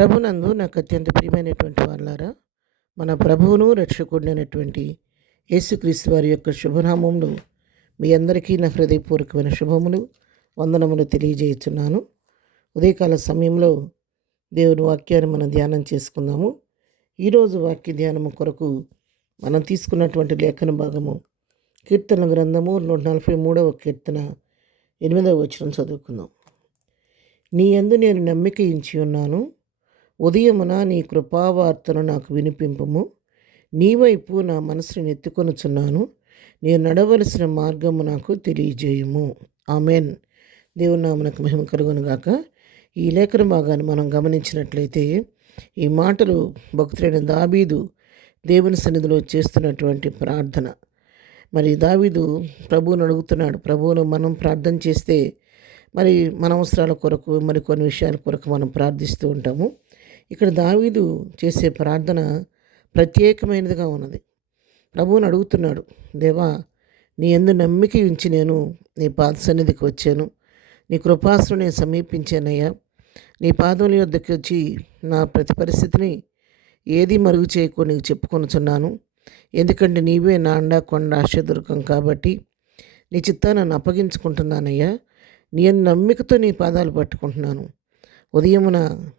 ప్రభునందు నాకు అత్యంత ప్రియమైనటువంటి వాళ్ళారా, మన ప్రభువును రక్షకుడినైనటువంటి యేసుక్రీస్తు వారి యొక్క శుభనామంలో మీ అందరికీ నా హృదయపూర్వకమైన శుభములు, వందనములు తెలియజేయుచున్నాను. ఉదయకాల సమయంలో దేవుని వాక్యాన్ని మనం ధ్యానం చేసుకుందాము. ఈరోజు వాక్య ధ్యానము కొరకు మనం తీసుకున్నటువంటి లేఖన భాగము కీర్తన గ్రంథము 143వ కీర్తన 8వ వచనం చదువుకుందాం. నీ యందు నేను నమ్మిక ఉంచి ఉన్నాను, ఉదయమున నీ కృపావార్తను నాకు వినిపింపము. నీ వైపు నా మనసును ఎత్తుకొనుచున్నాను, నేను నడవలసిన మార్గము నాకు తెలియజేయము. ఆమెన్. దేవుని నామమునకు మహిమ కలుగును గాక. ఈ లేఖన భాగాన్ని మనం గమనించినట్లయితే ఈ మాటలు భక్తుడైన దావీదు దేవుని సన్నిధిలో చేస్తున్నటువంటి ప్రార్థన. మరి దావీదు ప్రభువును అడుగుతున్నాడు. ప్రభువును మనం ప్రార్థన చేస్తే మరి మన అవసరాల కొరకు మరి కొన్ని విషయాల కొరకు మనం ప్రార్థిస్తూ ఉంటాము. ఇక్కడ దావీదు చేసే ప్రార్థన ప్రత్యేకమైనదిగా ఉన్నది. ప్రభువుని అడుగుతున్నాడు, దేవా నీ యందు నమ్మిక ఉంచి నేను నీ పాద సన్నిధికి వచ్చాను, నీ కృపాసను నేను సమీపించానయ్యా. నీ పాదముల యొద్దకు వచ్చి నా ప్రతి పరిస్థితిని ఏది మరుగు చేయకుండా నీకు చెప్పుకొనుచున్నాను. ఎందుకంటే నీవే నా అండా కొండ ఆశ్రయదుర్గం కాబట్టి నీ చిత్తాన్ని నన్ను అప్పగించుకుంటున్నానయ్యా. నీ నమ్మికతో నీ పాదాలు పట్టుకుంటున్నాను. ఉదయమున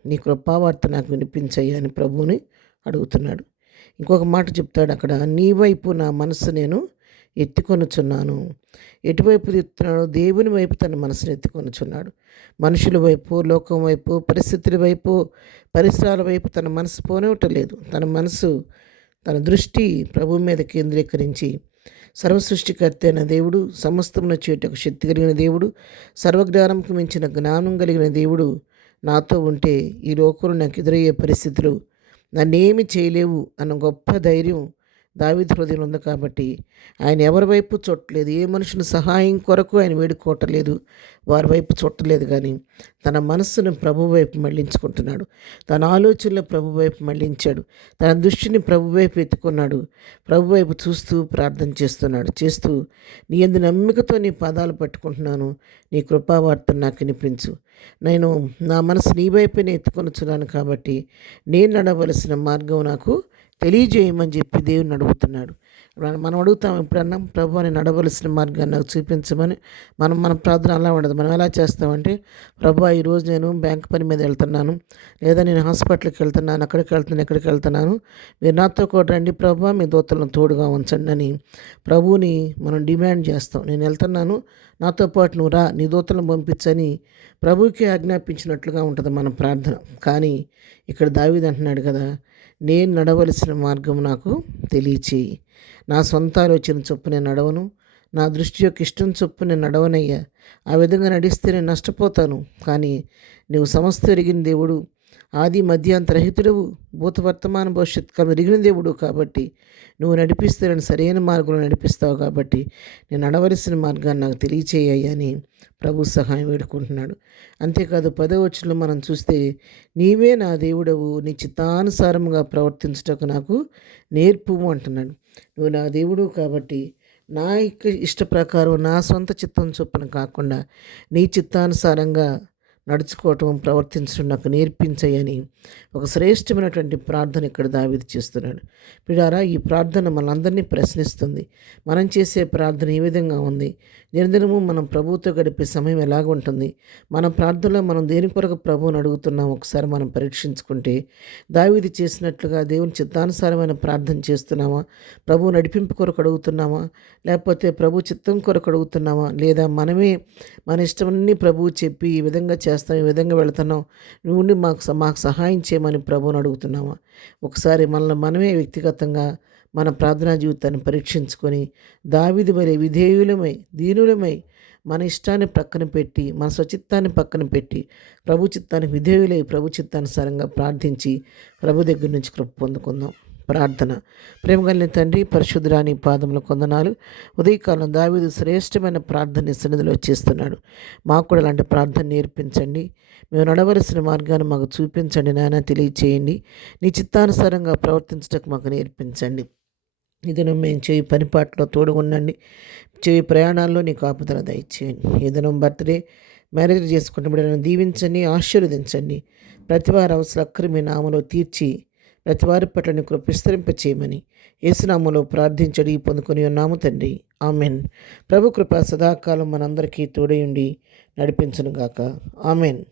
నీ కృపావార్త నాకు వినిపించయ్యా అని ప్రభువుని అడుగుతున్నాడు. ఇంకొక మాట చెప్తాడు అక్కడ, నీ వైపు నా మనస్సు నేను ఎత్తుకొనుచున్నాను. ఎటువైపు ఎత్తున్నాడు? దేవుని వైపు తన మనసును ఎత్తుకొనుచున్నాడు. మనుషుల వైపు, లోకం వైపు, పరిస్థితుల వైపు, పరిసరాల వైపు తన మనసు పోనివ్వటలేదు. తన దృష్టి ప్రభు మీద కేంద్రీకరించి, సర్వసృష్టికర్త అయిన దేవుడు, సమస్తమును చేయుటకు శక్తి కలిగిన దేవుడు, సర్వజ్ఞానంకు మించిన జ్ఞానం కలిగిన దేవుడు నాతో ఉంటే ఈ లోకంలో నాకు ఎదురయ్యే పరిస్థితులు నన్నేమి చేయలేవు అన్న గొప్ప ధైర్యం దావీదు హృదయంలో ఉంది. కాబట్టి ఆయన ఎవరి వైపు చూడలేదు, ఏ మనుషుని సహాయం కొరకు ఆయన వేడుకోవటలేదు, వారి వైపు చూడలేదు. కానీ తన మనస్సును ప్రభు వైపు మళ్లించుకుంటున్నాడు. తన ఆలోచనలు ప్రభు వైపు మళ్లించాడు. తన దృష్టిని ప్రభు వైపు ఎత్తుకున్నాడు. ప్రభు వైపు చూస్తూ ప్రార్థన చేస్తూ నీ యందు నమ్మికతో నీ పాదాలు పట్టుకుంటున్నాను, నీ కృపావార్తను నాకు వినిపించు. నేను నా మనసు నీ వైపునే ఎత్తుకొనుచున్నాను కాబట్టి నేను నడవలసిన మార్గం నాకు తెలియజేయమని చెప్పి దేవుని అడుగుతున్నాడు. మనం అడుగుతాం ఎప్పుడన్నా, ప్రభు అని నడవలసిన మార్గాన్ని నాకు చూపించమని. మన ప్రార్థన అలా ఉండదు. మనం ఎలా చేస్తామంటే, ప్రభు ఈరోజు నేను బ్యాంక్ పని మీద వెళ్తున్నాను, లేదా నేను హాస్పిటల్కి వెళ్తున్నాను, ఎక్కడికి వెళ్తున్నాను, మీరు నాతో కూడా రండి ప్రభు, మీ దూతలను తోడుగా ఉంచండి అని ప్రభువుని మనం డిమాండ్ చేస్తాం. నేను వెళ్తున్నాను, నాతో పాటు నువ్వు రా, నీ దూతలను పంపించని ప్రభువుకి ఆజ్ఞాపించినట్లుగా ఉంటుంది మన ప్రార్థన. కానీ ఇక్కడ దావీదు అంటున్నాడు కదా, నేను నడవలసిన మార్గం నాకు తెలియచేయి. నా సొంత ఆలోచన చొప్పు నేను నడవను, నా దృష్టి యొక్క ఇష్టం చొప్పు నేను నడవనయ్యా. ఆ విధంగా నడిస్తే నేను నష్టపోతాను. కానీ నువ్వు సమస్త ఎరిగిన దేవుడు, ఆది మధ్యాంతరహితుడవు, భూత వర్తమాన భవిష్యత్ కాలం ఎరిగిన దేవుడు కాబట్టి నువ్వు నడిపిస్తే నన్ను సరైన మార్గంలో నడిపిస్తావు. కాబట్టి నేను నడవలసిన మార్గాన్ని నాకు తెలియచేయ్యా అని ప్రభు సహాయం వేడుకుంటున్నాడు. అంతేకాదు 10వ వచనంలో మనం చూస్తే, నీవే నా దేవుడవు, నీ చిత్తానుసారముగా ప్రవర్తించుటకు నాకు నేర్పుము అంటున్నాడు. నువ్వు నా దేవుడు కాబట్టి నా ఇష్ట ప్రకారం, నా సొంత చిత్తం చొప్పున కాకుండా నీ చిత్తానుసారంగా నడుచుకోవటం, ప్రవర్తించడం నాకు నేర్పించయని ఒక శ్రేష్టమైనటువంటి ప్రార్థన ఇక్కడ దావీదు చేస్తున్నాడు. పిల్లారా, ఈ ప్రార్థన మనందరినీ ప్రశ్నిస్తుంది. మనం చేసే ప్రార్థన ఏ విధంగా ఉంది? దినదినము మనం ప్రభువుతో గడిపే సమయం ఎలాగ ఉంటుంది? మన ప్రార్థనలో మనం దేని కొరకు ప్రభువుని అడుగుతున్నాం ఒకసారి మనం పరీక్షించుకుంటే, దావీదు చేసినట్లుగా దేవుని చిత్తానుసారమైన ప్రార్థన చేస్తున్నామా? ప్రభు నడిపింపు కొరకు అడుగుతున్నామా? లేకపోతే ప్రభు చిత్తం కొరకు అడుగుతున్నామా? లేదా మనమే మన ఇష్టమన్నీ ప్రభువు చెప్పి ఈ విధంగా చేస్తాం, ఈ విధంగా వెళుతున్నాం, నువ్వు మాకు సహాయం చేయమని ప్రభువుని అడుగుతున్నామా? ఒకసారి మనమే వ్యక్తిగతంగా మన ప్రార్థనా జీవితాన్ని పరీక్షించుకొని దావీదు వలె విధేయులమై, దీనులమై, మన ఇష్టాన్ని పక్కన పెట్టి, మన స్వచిత్తాన్ని పక్కన పెట్టి ప్రభు చిత్తానికి విధేయులై ప్రభు చిత్తానుసారంగా ప్రార్థించి ప్రభు దగ్గర నుంచి కృప పొందుకుందాం. ప్రార్థన. ప్రేమగలిగిన తండ్రి, పరిశుద్ధురాని పాదముల కొందనాలు. ఉదయకాలం దావీదు శ్రేష్టమైన ప్రార్థన సన్నిధిలో చేస్తున్నాడు. మాకు కూడా అలాంటి ప్రార్థన నేర్పించండి. మేము నడవలసిన మార్గాన్ని మాకు చూపించండి నాయన, తెలియచేయండి. నీ చిత్తానుసారంగా ప్రవర్తించడానికి మాకు నేర్పించండి. ఇదినం మేము చేయి పనిపాట్లో తోడుగుండండి. చేయి ప్రయాణాల్లో నీ కాపుదల దయచేయండి. ఏదైనా బర్త్డే మ్యారేజ్ చేసుకుంటే బిడ్డలను దీవించండి, ఆశీర్వదించండి. ప్రతి వారి అవసరం మీ నామలో తీర్చి ప్రతి వారి పట్ల నీ కృప విస్తరింపచేయమని యేసునామములో ప్రార్థించడి పొందుకొని ఉన్నాము తండ్రి. ఆమెన్. ప్రభు కృప సదాకాలం మనందరికీ తోడయుండి నడిపించునుగాక. ఆమెన్.